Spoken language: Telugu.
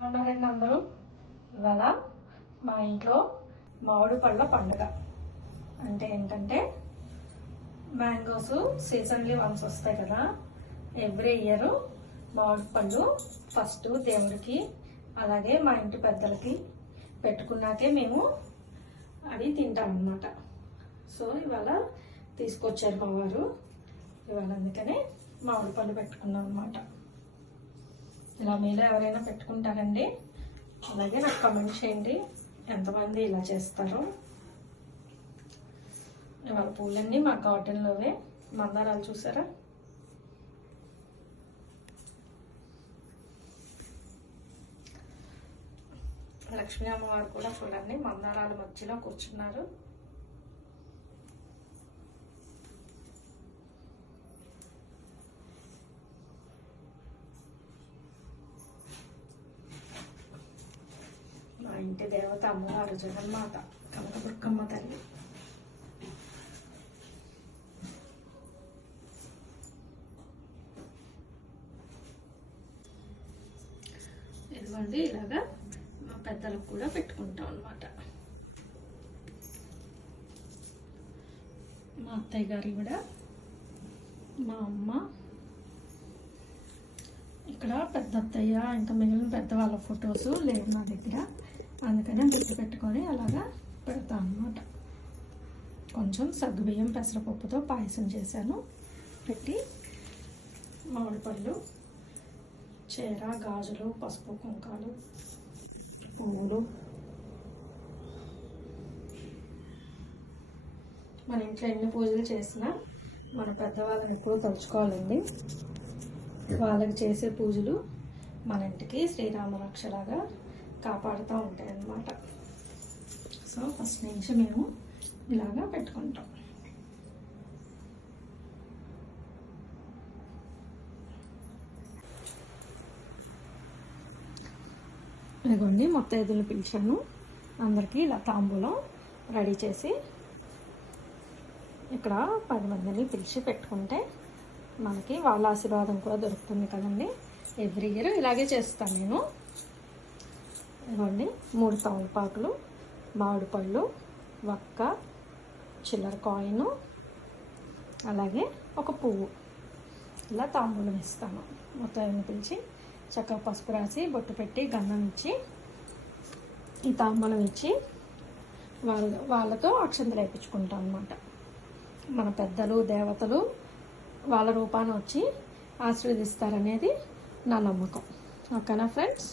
ఉన్నారండి అందరూ ఇవాళ మా ఇంట్లో మామిడి పళ్ళ పండుగ. అంటే ఏంటంటే మ్యాంగోస్ సీజన్లీ వన్స్ వస్తాయి కదా. ఎవ్రీ ఇయర్ మామిడి పళ్ళు ఫస్ట్ దేవుడికి అలాగే మా ఇంటి పెద్దలకి పెట్టుకున్నాకే మేము అవి తింటామన్నమాట సో ఇవాళ తీసుకొచ్చారు మా వారు. ఇవాళ అందుకనే మామిడి పళ్ళు పెట్టుకున్నాం అనమాట ఇలా మీలో ఎవరైనా పెట్టుకుంటారండి అలాగే నాకు కమెంట్ చేయండి. ఎంతమంది ఇలా చేస్తారు? ఇవాళ పూలన్నీ మా గార్డెన్లోవే. మందారాలు చూసారా? లక్ష్మీ అమ్మవారు కూడా చూడండి మందారాల మధ్యలో కూర్చున్నారు. ఇంటి దేవత అమ్మవారు జగన్మాత కనకదుర్గమ్మ తల్లి. ఇదిగోండి ఇలాగా మా పెద్దలకు కూడా పెట్టుకుంటాం అనమాట మా అత్తయ్య గారి కూడా మా అమ్మ ఇక్కడ పెద్ద అత్తయ్య ఇంకా మిగిలిన పెద్దవాళ్ళ ఫొటోస్ లేవు నా దగ్గర. అందుకనే గుర్తు పెట్టుకొని అలాగా పెడతాం అన్నమాట కొంచెం సగ్గుబియ్యం పెసరపప్పుతో పాయసం చేశాను. పెట్టి మామిడిపళ్ళు చీర గాజులు పసుపు కుంకాలు పువ్వులు మన ఇంట్లో ఎన్ని పూజలు చేసినా మన పెద్దవాళ్ళని ఎప్పుడూ తలుచుకోవాలండి. వాళ్ళకి చేసే పూజలు మన ఇంటికి శ్రీరామ రక్షలాగా కాపాడుతూ ఉంటాయి అన్నమాట సో ఫస్ట్ నుంచి మేము ఇలాగా పెట్టుకుంటాం. ఇదిగోండి మొత్తం ఎదులు పిలిచాను. అందరికీ ఇలా తాంబూలం రెడీ చేసి ఇక్కడ పది మందిని పిలిచి పెట్టుకుంటే మనకి వాళ్ళ ఆశీర్వాదం కూడా దొరుకుతుంది కదండి. ఎవ్రీ ఇయర్ ఇలాగే చేస్తాను నేను. ఇవ్వండి మూడు తమలపాకులు మామిడి పళ్ళు వక్క చిల్లర కాయిన్ అలాగే ఒక పువ్వు. ఇలా తాంబూలం ఇస్తాను మొత్తం అన్ని పిలిచి చక్కగా పసుపు రాసి బొట్టు పెట్టి గంధం ఇచ్చి ఈ తాంబూలం ఇచ్చి వాళ్ళ వాళ్ళతో అక్షంతలు వేయించుకుంటాం అనమాట మన పెద్దలు దేవతలు వాళ్ళ రూపాన్ని వచ్చి ఆశీర్వదిస్తారనేది నా నమ్మకం. ఓకేనా ఫ్రెండ్స్?